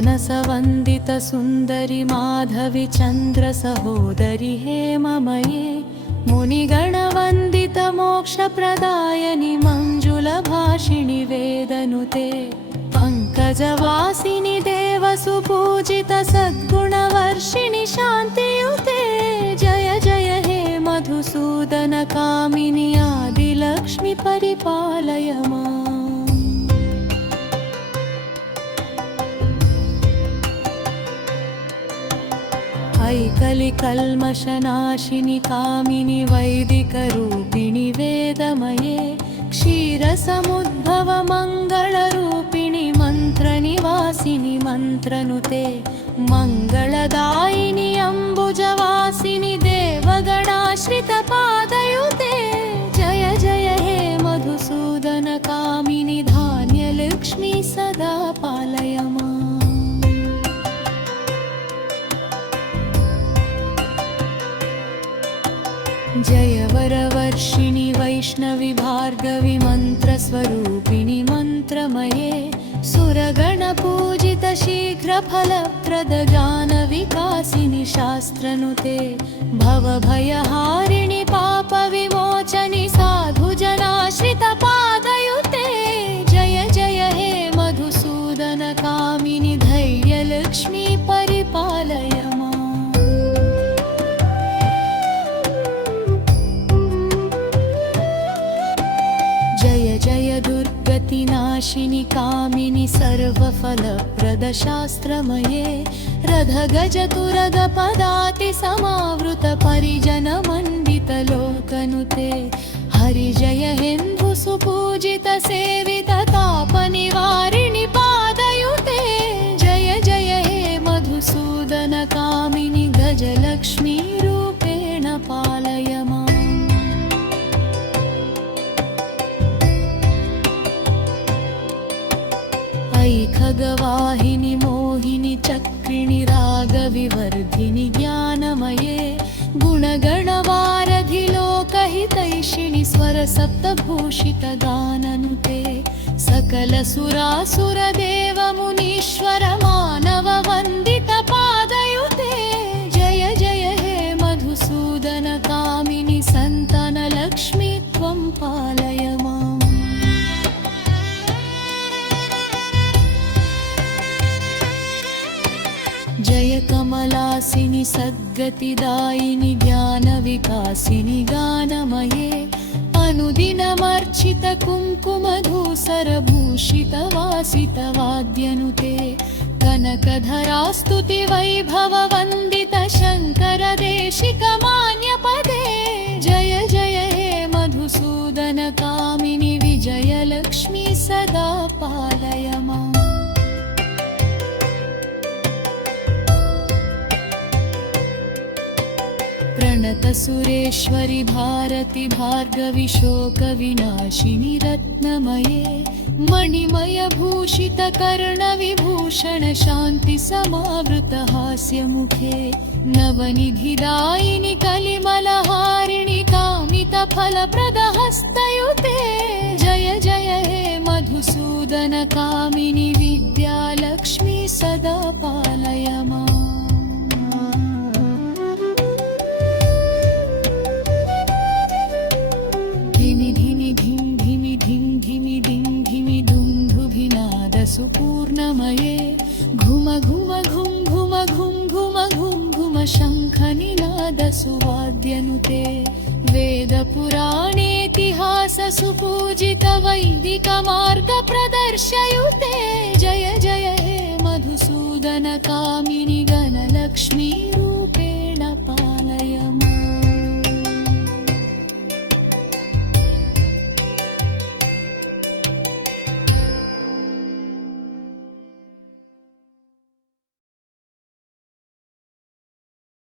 मनसवन्दित सुन्दरि माधवि चन्द्र सहोदरि हेममये मुनिगणवन्दित मोक्षप्रदायनि मञ्जुलभाषिणि वेदनुते पङ्कजवासिनि देवसुपूजित सद्गुणवर्षिणि शान्तियुते जय जय हे मधुसूदन कामिनि आदिलक्ष्मि परिपालय माम्। ऐकलिकल्मषनाशिनि कामिनि वैदिकरूपिणि वेदमये क्षीरसमुद्भव मङ्गलरूपिणि मन्त्रनिवासिनि मन्त्रनुते मङ्गलदायिनि अम्बुजवासिनि देवगणाश्रितपादयुते जय जय हे मधुसूदन कामिनि धान्यलक्ष्मी सदा पालय माम्। जय वरवर्षिणि वैष्णवि भार्गवि मन्त्रस्वरूपिणि मन्त्रमये सुरगणपूजित शीघ्रफलप्रद ज्ञानविकासिनि शास्त्रनुते भवभयहारिणि पापविमोचनि साधुजनाश्रितपादयुते जय जय हे मधुसूदन कामिनि धैर्यलक्ष्मी परिपालय माम्। जय जय दुर्गतिनाशिनि कामिनि सर्वफलप्रदशास्त्रमये रथगजतुरगपदाति समावृत परिजनमण्डितलोकनुते हरिजय हेन्दुसुपूजित सेवित तापनिवारिणि पादयुते जय जय हे मधुसूदन कामिनि गजलक्ष्मी रूपेण पालय माम्। खगवाहिनि मोहिनि चक्रिणि रागविवर्धिनि ज्ञानमये गुणगणवारधि लोकहितैषिणि स्वरसप्तभूषित गाननुते सकलसुरासुरदेवमुनीश्वर मानव वन्दित पादयुते जय जय हे मधुसूदन कामिनि सन्तानलक्ष्मी त्वं पालय माम्। जय कमलासिनि सद्गतिदायिनि ज्ञानविकासिनि गानमये अनुदिनमर्चित कुङ्कुमधूसरभूषित वासितवाद्यनुते कनकधरास्तुति वैभव वन्दित शङ्कर देशिक मान्यपदे जय जय हे मधुसूदन कामिनि विजयलक्ष्मी सदा पालय माम्। प्रणत सुरेश्वरि भारति भार्गवि शोकविनाशिनि रत्नमये मणिमय भूषित कर्णविभूषण शान्ति समावृत हास्यमुखे नवनिधिदायिनि कलिमलहारिणि कामित फलप्रद हस्तयुते जय जय हे मधुसूदन कामिनि विद्यालक्ष्मी सदा पालय माम्। सुपूर्णमये घुम घुम घुम घुम घुम घुम घुम घुम शङ्खनिनाद सुवाद्यनुते वेदपुराणेतिहास सुपूजित वैदिक मार्ग प्रदर्शयुते